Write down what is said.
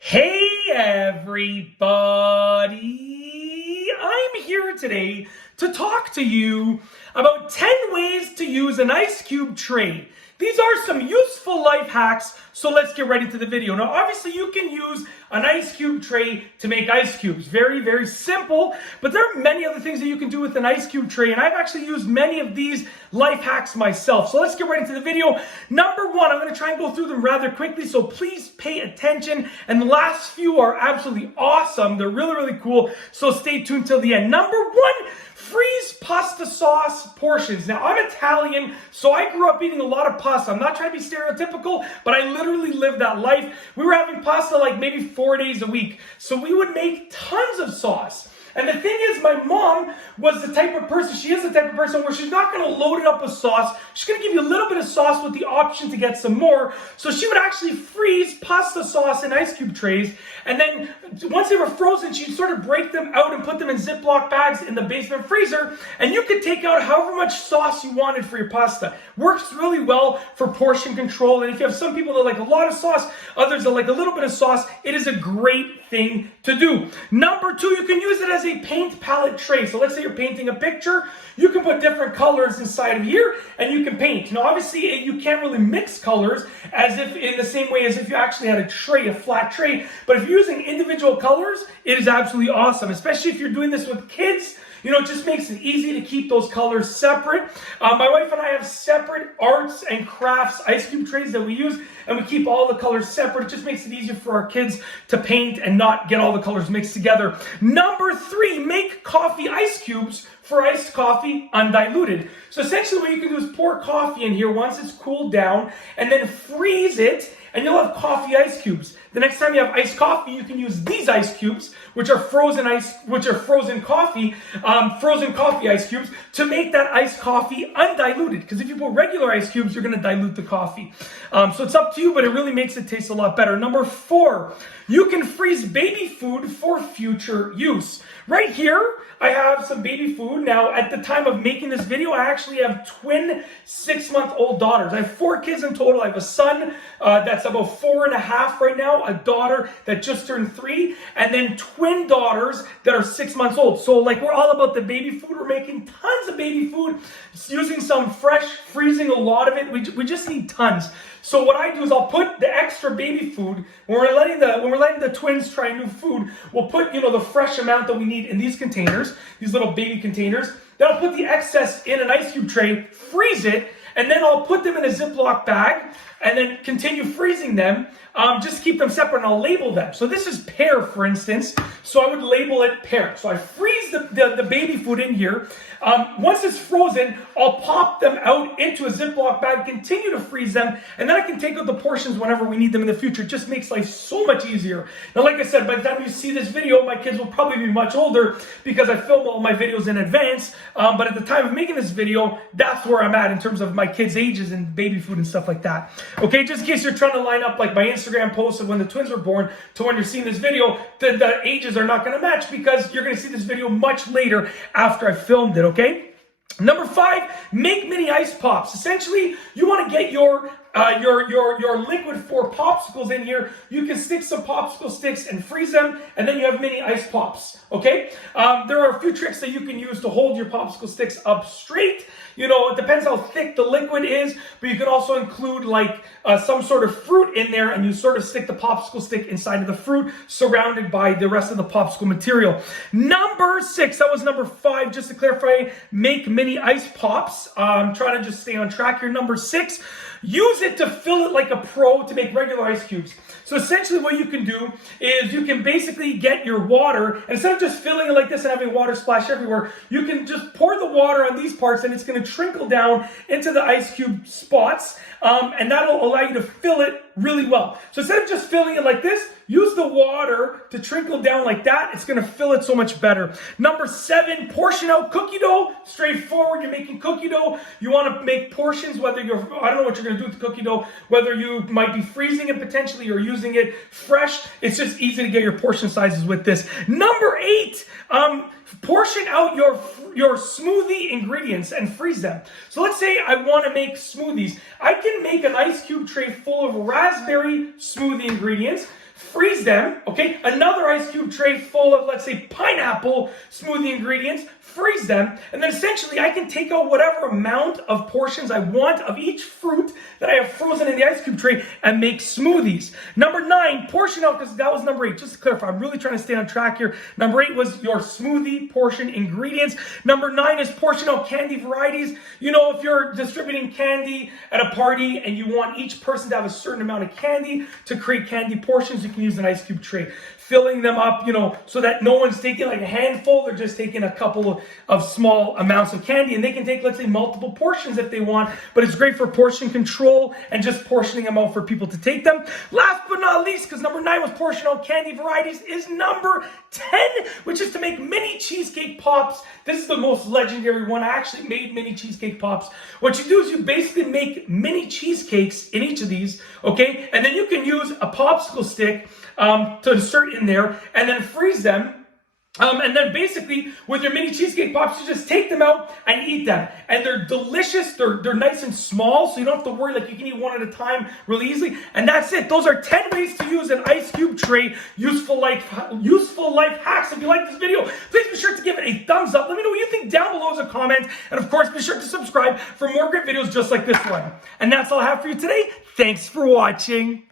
Hey everybody! I'm here today to talk to you about 10 ways to use an ice cube tray. These are some useful life hacks, so let's get right into the video. Now, obviously, you can use an ice cube tray to make ice cubes. Very, very simple, but there are many other things that you can do with an ice cube tray, and I've actually used many of these life hacks myself. So let's get right into the video. Number one, I'm going to try and go through them rather quickly, so please pay attention. And the last few are absolutely awesome. They're really, really cool, so stay tuned till the end. Number one, freeze pasta sauce portions. Now, I'm Italian, so I grew up eating a lot of pasta. I'm not trying to be stereotypical, but I literally lived that life. We were having pasta like maybe 4 days a week. So we would make tons of sauce. And the thing is, my mom was the type of person, she is the type of person where she's not going to load it up with sauce. She's going to give you a little bit of sauce with the option to get some more. So she would actually freeze pasta sauce in ice cube trays. And then once they were frozen, she'd sort of break them out and put them in Ziploc bags in the basement freezer. And you could take out however much sauce you wanted for your pasta. Works really well for portion control. And if you have some people that like a lot of sauce, others that like a little bit of sauce, it is a great thing to do. Number two, you can use it as a paint palette tray. So let's say you're painting a picture, you can put different colors inside of here and you can paint. Now obviously you can't really mix colors as if in the same way as if you actually had a tray, a flat tray, but if you're using individual colors, it is absolutely awesome, especially if you're doing this with kids. You know, it just makes it easy to keep those colors separate. My wife and I have separate arts and crafts ice cube trays that we use, and we keep all the colors separate. It just makes it easier for our kids to paint and not get all the colors mixed together. Number three, make coffee ice cubes for iced coffee undiluted. So essentially what you can do is pour coffee in here once it's cooled down and then freeze it, and you'll have coffee ice cubes. The next time you have iced coffee, you can use these ice cubes, which are frozen coffee ice cubes, to make that iced coffee undiluted. Because if you put regular ice cubes, you're going to dilute the coffee. So it's up to you, but it really makes it taste a lot better. Number four, you can freeze baby food for future use. Right here, I have some baby food. Now, at the time of making this video, I actually have twin 6-month-old daughters. I have 4 kids in total. I have a son that's about 4.5 right now, a daughter that just turned 3, and then twin daughters that are 6 months old. So, like, we're all about the baby food. We're making tons of baby food, using some fresh, freezing a lot of it. We just need tons. So what I do is I'll put the extra baby food, when we're letting the twins try new food, we'll put, you know, the fresh amount that we need in these containers, these little baby containers. Then I'll put the excess in an ice cube tray, freeze it, and then I'll put them in a Ziploc bag and then continue freezing them, just keep them separate, and I'll label them. So this is pear, for instance, so I would label it pear. So I freeze the baby food in here. Once it's frozen, I'll pop them out into a Ziploc bag, continue to freeze them, and then I can take out the portions whenever we need them in the future. It just makes life so much easier. Now, like I said, by the time you see this video, my kids will probably be much older because I film all my videos in advance. But at the time of making this video, that's where I'm at in terms of my kids' ages and baby food and stuff like that. Okay, just in case you're trying to line up like my Instagram post of when the twins were born to when you're seeing this video, the ages are not going to match because you're going to see this video much later after I filmed it, okay? Number 5, make mini ice pops. Essentially, you want to get your liquid for popsicles in here. You can stick some popsicle sticks and freeze them, and then you have mini ice pops, okay? There are a few tricks that you can use to hold your popsicle sticks up straight. You know, it depends how thick the liquid is, but you can also include like some sort of fruit in there, and you sort of stick the popsicle stick inside of the fruit, surrounded by the rest of the popsicle material. Number 6, that was number 5, just to clarify, make mini ice pops. I'm trying to just stay on track here. Number 6, use it to fill it like a pro to make regular ice cubes. So essentially what you can do is you can basically get your water, and instead of just filling it like this and having water splash everywhere, you can just pour the water on these parts, and it's going to trickle down into the ice cube spots, and that'll allow you to fill it really well. So instead of just filling it like this, use the water to trickle down like that. It's going to fill it so much better. Number 7, portion out cookie dough. Straightforward. You're making cookie dough. You want to make portions, whether you're, I don't know what you're going to do with the cookie dough, whether you might be freezing it potentially or using it fresh. It's just easy to get your portion sizes with this. Number 8, portion out your smoothie ingredients and freeze them. So let's say I want to make smoothies. I can make an ice cube tray full of raspberry smoothie ingredients, freeze them, okay? Another ice cube tray full of, let's say, pineapple smoothie ingredients, freeze them, and then essentially I can take out whatever amount of portions I want of each fruit that I have frozen in the ice cube tray and make smoothies. Number 9, portion out, because that was number 8. Just to clarify, I'm really trying to stay on track here. Number 8 was your smoothie portion ingredients. Number 9 is portion out candy varieties. You know, if you're distributing candy at a party and you want each person to have a certain amount of candy to create candy portions, you can use an ice cube tray. Filling them up, you know, so that no one's taking like a handful, they're just taking a couple of small amounts of candy, and they can take, let's say, multiple portions if they want, but it's great for portion control and just portioning them out for people to take them. Last but not least, because number 9 was portion out candy varieties, is number 10, which is to make mini cheesecake pops. This is the most legendary one. I actually made mini cheesecake pops. What you do is you basically make mini cheesecakes in each of these, okay? And then you can use a popsicle stick to insert in there and then freeze them. And then basically with your mini cheesecake pops, you just take them out and eat them. And they're delicious. They're nice and small, so you don't have to worry, like you can eat one at a time really easily. And that's it. Those are 10 ways to use an ice cube tray. Useful life hacks. If you like this video, please be sure to give it a thumbs up. Let me know what you think down below as a comment. And of course, be sure to subscribe for more great videos just like this one. And that's all I have for you today. Thanks for watching.